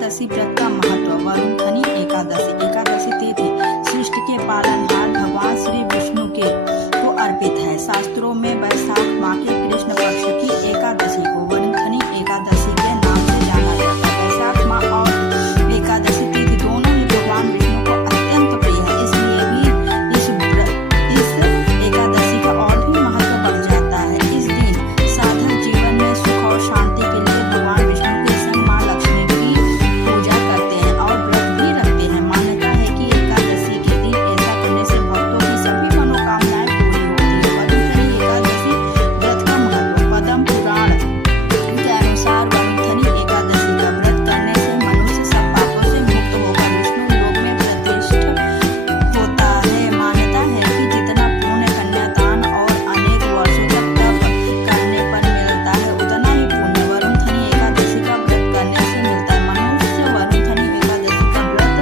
एकादशी व्रत का महत्व। वरुणधनी एकादशी। एकादशी तिथि सृष्टि के पालनहार भगवान श्री विष्णु को अर्पित है। शास्त्रों में वैशाख माह के कृष्ण पक्ष की एकादशी को वरुणधनी एकादशी के नाम से जाना जाता है। वैशाख माह और एकादशी तिथि दोनों ही भगवान विष्णु को अत्यंत प्रिय है, इसलिए भी इस एकादशी का और भी महत्व बढ़ जाता है। इस दिन साधक जीवन में सुख और शांति के लिए भगवान विष्णु के संग माँ लक्ष्मी की पूजा करते हैं और व्रत भी रखते हैं। मान्यता है कि एकादशी के दिन ऐसा करने से भक्तों की सभी मनोकामनाएं पूरी होती है। वरुणधनी एकादशी व्रत का महत्व। पद्म पुराण के अनुसार वरुणधनी एकादशी का व्रत करने से मनुष्य सब पापों से मुक्त होकर विष्णु लोक में प्रतिष्ठित होता है। मान्यता है कि जितना पुण्य कन्यादान और अनेक वर्षों तक तप करने पर मिलता है, उतना ही पुण्य वरुणधनी एकादशी का व्रत करने से मिलता है। मनुष्य वरुणधनी एकादशी का व्रत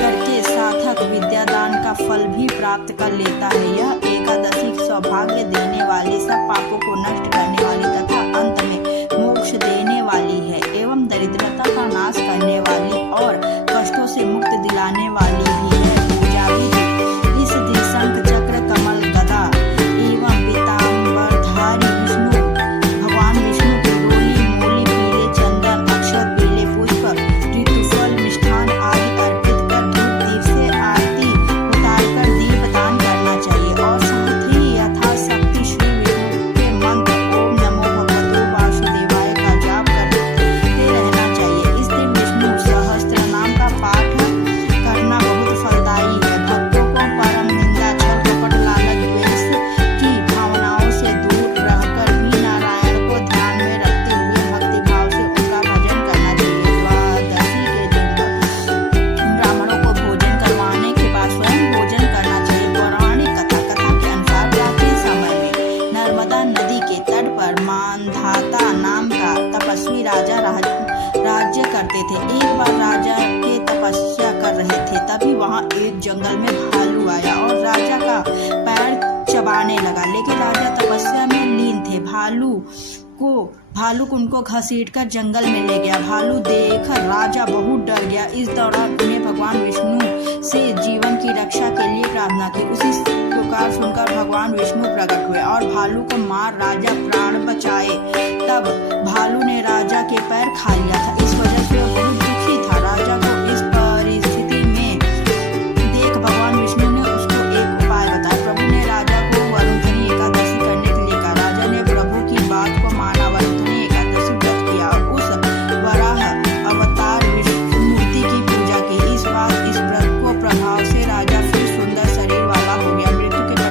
करके सार्थक विद्यादान का फल भी प्राप्त कर लेता है। यह एकादशी सौभाग्य देने वाली, सब पापों को नष्ट करने वाली तथा अंत में मोक्ष देने वाली है एवं दरिद्रता का नाश करने वाली और कष्टों से मुक्त दिलाने वाली भी है। पूजा विधि। इस दिन शंख चक्र कमल गदा एवं पीताम्बरधारी विष्णु भगवान विष्णु की रोली मूली पीले चंदन अक्षत पीले पुष्प ऋतुफल मिष्ठान आदि अर्पित कर धूप दीप से आरती उतारकर दीपदान करना चाहिए और साथ ही यथाशक्ति श्री विष्णु के मंत्र ओम नमो भगवते वासुदेवाय का जाप करते रहना चाहिए। इस दिन विष्णु सहस्त्र नाम का पाठ करना बहुत फलदायी है। भक्तों को परम निंदा छल कपट लालच द्वेष की भावनाओं से दूर रहकर भी नारायण को ध्यान में रखते हुए भक्ति भाव से उनका भजन करना चाहिए। द्वादशी के दिन ब्राह्मणों को भोजन करवाने के बाद स्वयं भोजन करना चाहिए। पौराणिक कथा के अनुसार प्राचीन समय में नर्मदा नदी के तट पर मानधाता नाम का तपस्वी राजा राज्य करते थे। एक बार राजा के तपस्या कर रहे थे, तभी वहां एक जंगल में भालू आया और राजा का पैर चबाने लगा, लेकिन राजा तपस्या में लीन थे। भालू उनको घसीटकर जंगल में ले गया। भालू देखकर राजा बहुत डर गया। इस दौरान उन्हें भगवान विष्णु से जीवन की रक्षा के लिए प्रार्थना की। उसी पुकार सुनकर भगवान विष्णु प्रकट हुए और भालू को मार राजा प्राण बचाए। तब भालू